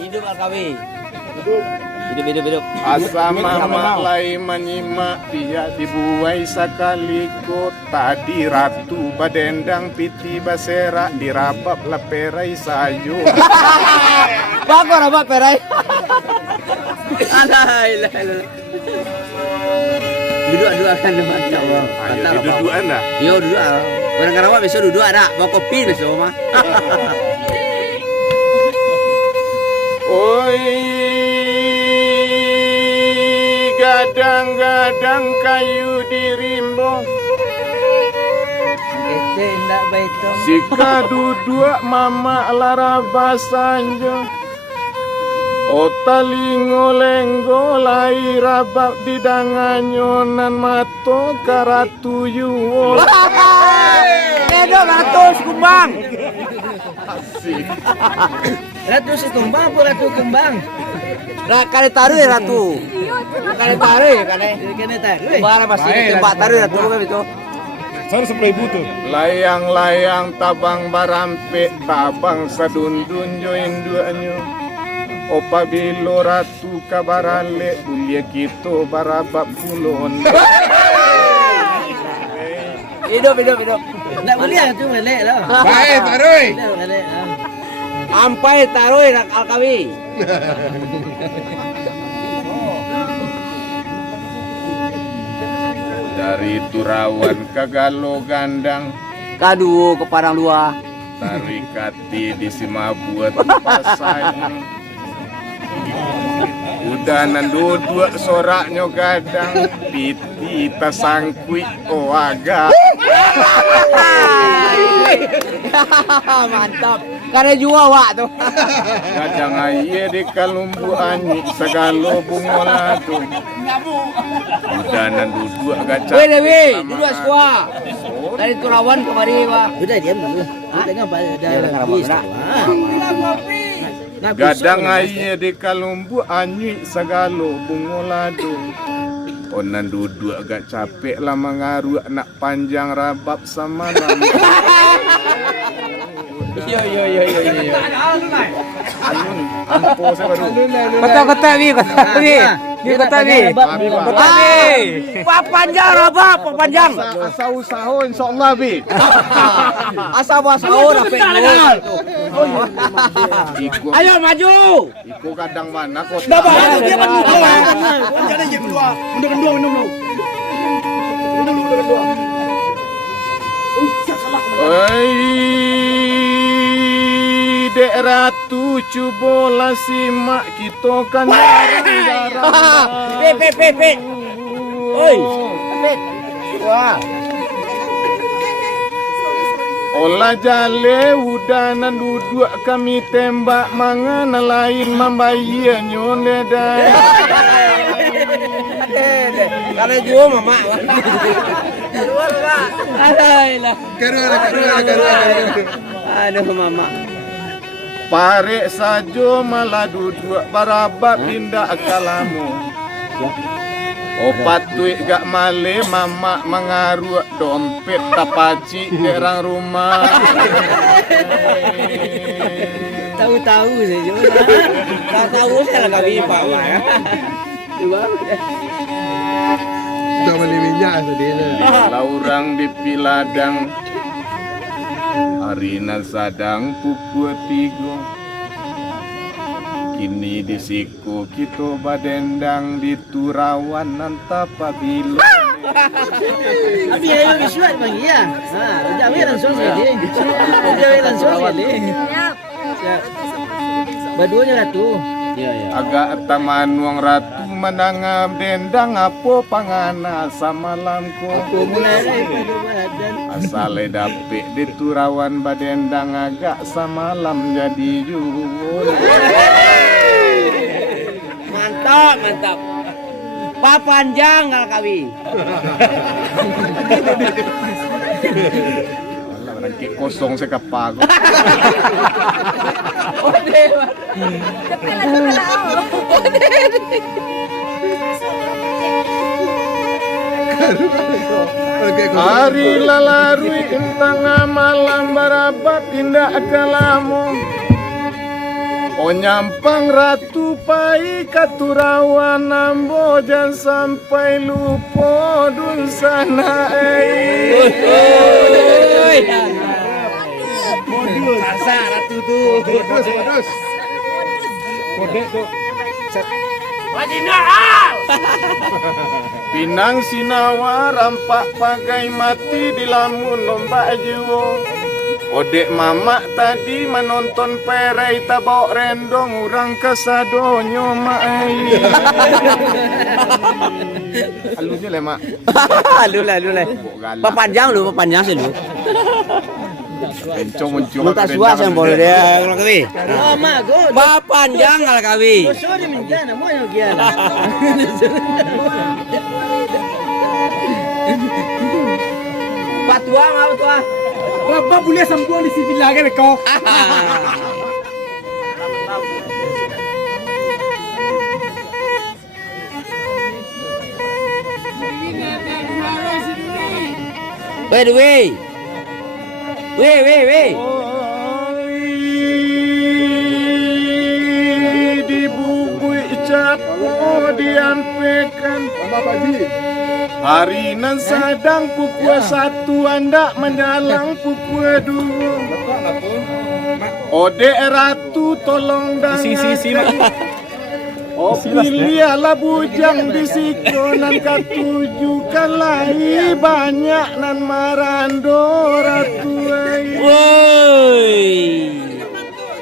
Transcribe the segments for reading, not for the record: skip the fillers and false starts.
Hidup Alkawi. Hidup. Asa mama lai menyimak dia dibuai sakaliko tadi ratu badendang piti basera dirabap leperai sayu. Bagus apa perai? Alah. Duduk akan mantap. Ayo dudukan dah. Yo duduk. Orang Karawang besok duduk ada. Mau kopi besok mah. Oi gadang-gadang kayu dirimbong Ete ndak baik dong. sika duduk mama lara basanjo Otalingo lenggo lai rabak di danganyonan mato karatuyu. Kedo ratus kumbang. Asik. Ratu si kumbang apa ratu kumbang? Kali taruh ya ratu. Kali taruh ya kali taruh. Bara masih tembak taruh ratu kan itu. Saya 10.000 tuh. Layang-layang tabang barampe tabang sadundun join duanyo. Opa bilo ratu kabarale ulia kito barabab pulon. Hidup. Nggak boleh tu balik lah. Baik, taruh. Ampai taruh nak Alkawi. Dari Turawan ke Galo Gandang, Kadu ke Parang Luar. Tarikati di Simabuat pasanya. Udah nanduduk soraknya gadang, piti tasangkui oaga. Mantap. Karena jua wak tu. Gadang aye di kalumbu anyi segalo bungola tu. Udah nanduduk gaca. Weh Dewi, duduk sekolah. Dari Turawan kemari wak. Udah diam dulu. Tengah pada Gadang aye di kalumbu anyi segalo bungola tu. Onan duduk agak capek lah mengaruh nak panjang rabab sama nama. Yo. Ampo saya baru. Kata ni. Kata ni. Pak panjang apa? Pak panjang. Asa usaha insyaallah bi. Asa sahur apa Iko Ayo maju. iko kadang mana kota. Dah bah, dia kan dua. Jangan yang kedua. Undang dulu. Oi dek ratu cubola simak kita kan jarang. Pet. Oi. Pet. Wah. Olah jale udanan duduk kami tembak mangan lain membayar nyone dah. Karena jua mama. Keluar mama. Alailah. Keluar. Aduh mama. Parek sajo malah duduk barabat tindak kalamu. Opat tuik gak male mama mengaruh dompet tapaci derang rumah. Tahu saja. Tak tahu saya lah kami pak ya. Dua. Tak beli minyak tadi. Laurang di Piladang Harina sadang pukul 3. Kini di siku kita badendang di Turawan nantapa bilo. Abi ayo visual bang ya. Jangan langsung sekali. Jangan langsung sekali. Siap. Berduanya ratu. Ya. Agak taman wong ratu menangam dendang apa pangana samalamku. Aku mulai badan. Asale dapik di Turawan badendang agak samalam jadi juhur. Mantap. Pak panjang Alkawi. Nanti kosong saya kapago. Hari lalarui entang malam barabat tindak kalamu. Oh nyampang ratu pai katurawan nambo jangan sampai lupa dun sana Modus. Rasa ratu tu. Modus. Kode tu. Pinang sinawa rampak pagai mati di lamun lomba jiwo. Odek mamak tadi menonton perai tabok rendong urang kesadonyo mai. Halusnya le mak. Alulai. Papanjang sih lu. Mencong Lu tak suas yang boleh dia kalau kawi. Oh, mak, go. Papanjang kalau kawi. Sorry minta nama yang gian. Patua apa tua? Apa boleh sambung di sini lagi kau? By the way. Weh. Di buku capo diampekan. Hari nan sadang pukul 1 anda mendalang pukul 2. Odek ratu tolong dan Oh pilihlah bujang di sikonan katujukan lahi banyak nan marando ratu ai. Woi.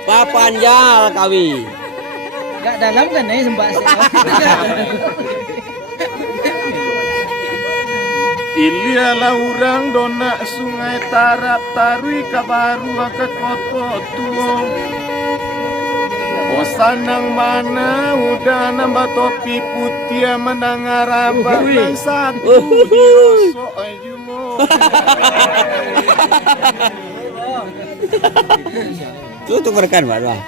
Papanjang kawi. Gak dalam kan sembah Ilialah urang dona sungai tarap tarui kabaru ke koto tuo. Bosanang mana udah nambah topi putih mendengar abang satu dirosok ajumo. Tu rekan Pak Dua.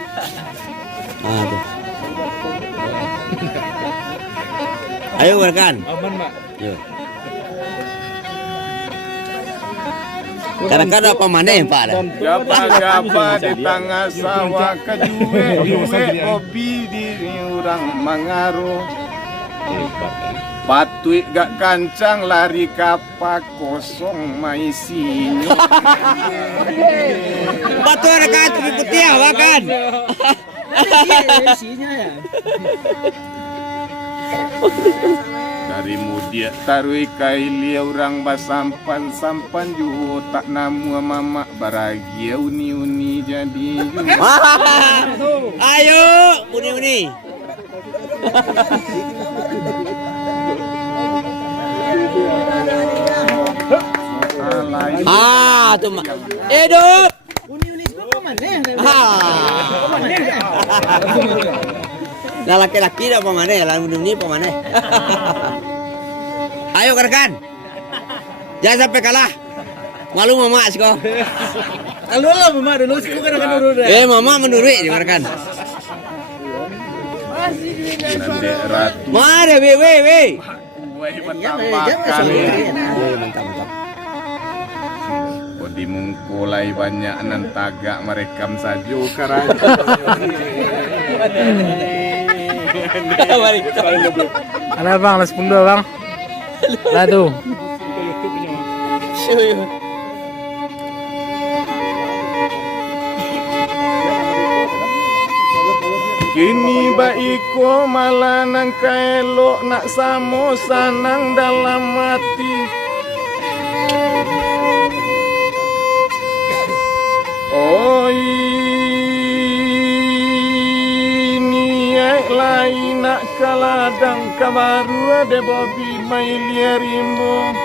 Tu. Ayo rekan. Aman mak. Yo. Kadang-kadang apa mana yang Pak? Gapa di tengah sawah kejuwe kopi diri orang mengaruh. Patui gak kancang lari kapak kosong maisinya. Batu rekan topi putih apa kan? Isinya ya. Dari mudia tarui kaili orang basampan juhu tak namu mama baragia uni jadi. Ayo, uni. Tu mak. Hidup. Uni apa mana? Lah laki-laki dah apa mana? Lah uni apa mana? Ayo rekan. Jangan sampai kalah. Malu mama siko. Kalau lah mama dulu sih bukan dulu. Mama menurut je rekan. Nande ratu Mari weh. wai bertambahkan. Mantap. Di mungkulai banyak nan tagak merekam saja karang. Ada bang, les punda bang. Lah tu. Kini baiko malah nang kaelok nak samo sanang dalam mati. Oh ini lain nak kaladang kabaru de bobi mailia rimbo.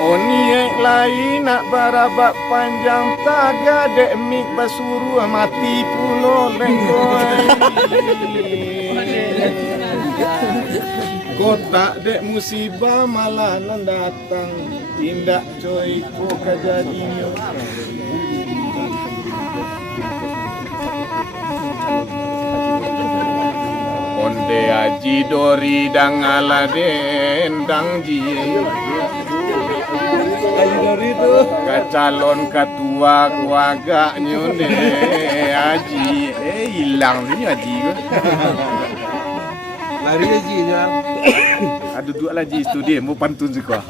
Oh ni lain nak barabak panjang taga dek mik basuru mati pulo lengkoi. Kotak dek musibah malah nan datang. Tindak coy ko kajadinya. Onde aji dori dang ala dendang ji. Haji Dori tu. Calon ketua keluarganya ni Haji. Hilang ni Haji ke? Lari Haji je. Ada duduk lagi studi mau pantun juga.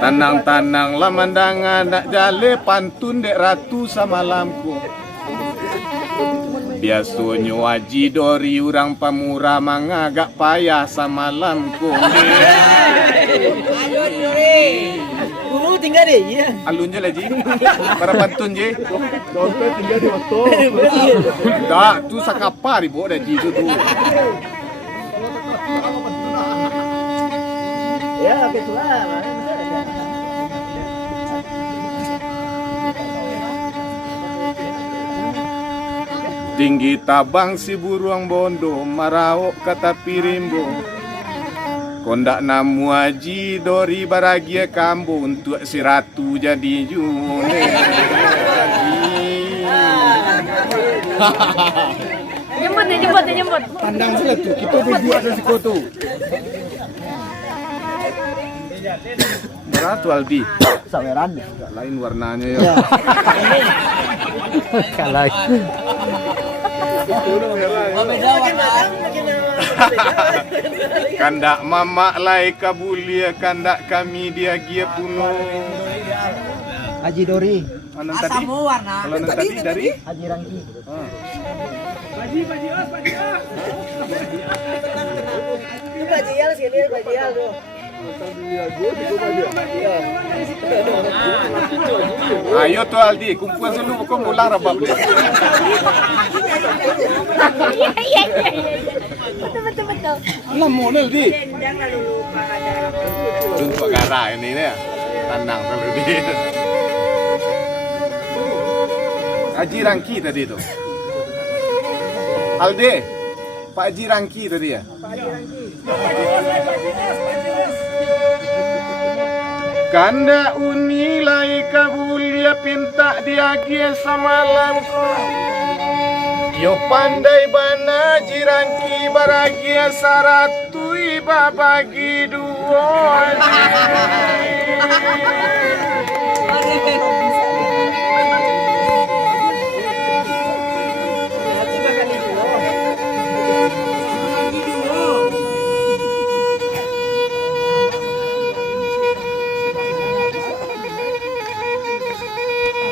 Tanang-tanang lah mandangan nak jale pantun dek ratu samalamku. Biasanya Haji Dori orang pamura mangagak payah samalamku. Guru tinggal deh, ya. Alun je lagi. Para pantun je. Dompet tinggal di motor. Tak, tu sakapa ribu dah ji tu. Ya, ketua. Tinggi tabang si buruang bondo maraok kata pirimbo. Kondak namu Haji Dori baragia kambo untuk si ratu jadi june. Jemput. Pandang sila tu, kita berdua ada si kotu. Ratu Aldi. Saweran. Tak lain warnanya ya. Kalau Kandak mama lai kabulia kandak kami dia gia puno. Haji Dori. Anan tadi? Kalau anan tadi dari? Haji Rangki. Haji Al sini, Haji Al tu. Ayo tu Aldi, kumpul dulu kau mula rabak. Betul. Alah model di. Untuk garah ini ni. Tanang kalau di. Haji Rangki tadi tu. Aldi, Pak Haji Rangki tadi ya. Kanda unilai kabulia pinta diagie samalamku. Yo pandai bana jirangki baragia saratui babagi dua.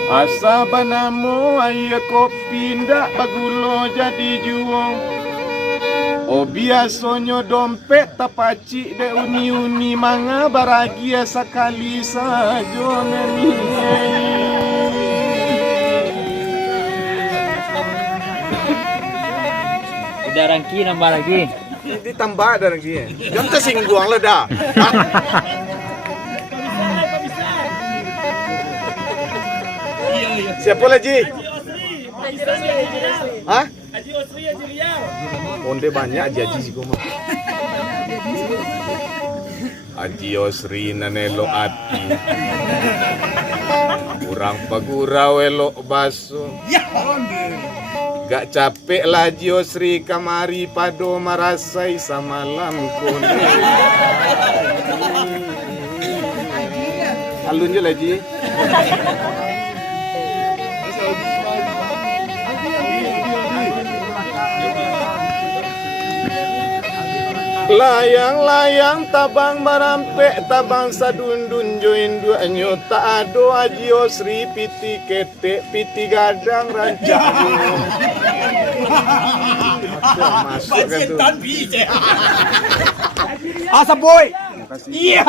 Asa banamu ayah kopi ndak bagulo jadi juong. Oh biasanya dompet tapacik de uni-uni manga baragia sekali saja nani. udah Rangki nambah lagi. Ditambah ada lagi. Jangan tersinggung lah dah. Siapa lagi? Hah? Haji Osri, Haji Riau. Onde banyak Haji sih koma. Haji Osri nanelo ati. Kurang pagurau elok baso. Gak capek lah Haji Osri kamari pado marasai samalam konde. Alun je lagi. Layang-layang tabang marampe tabang sadundun join dua nyo tak ado Haji Osri piti ketek piti gadang rancang. Masuk kan tu. Asa boy. Iya.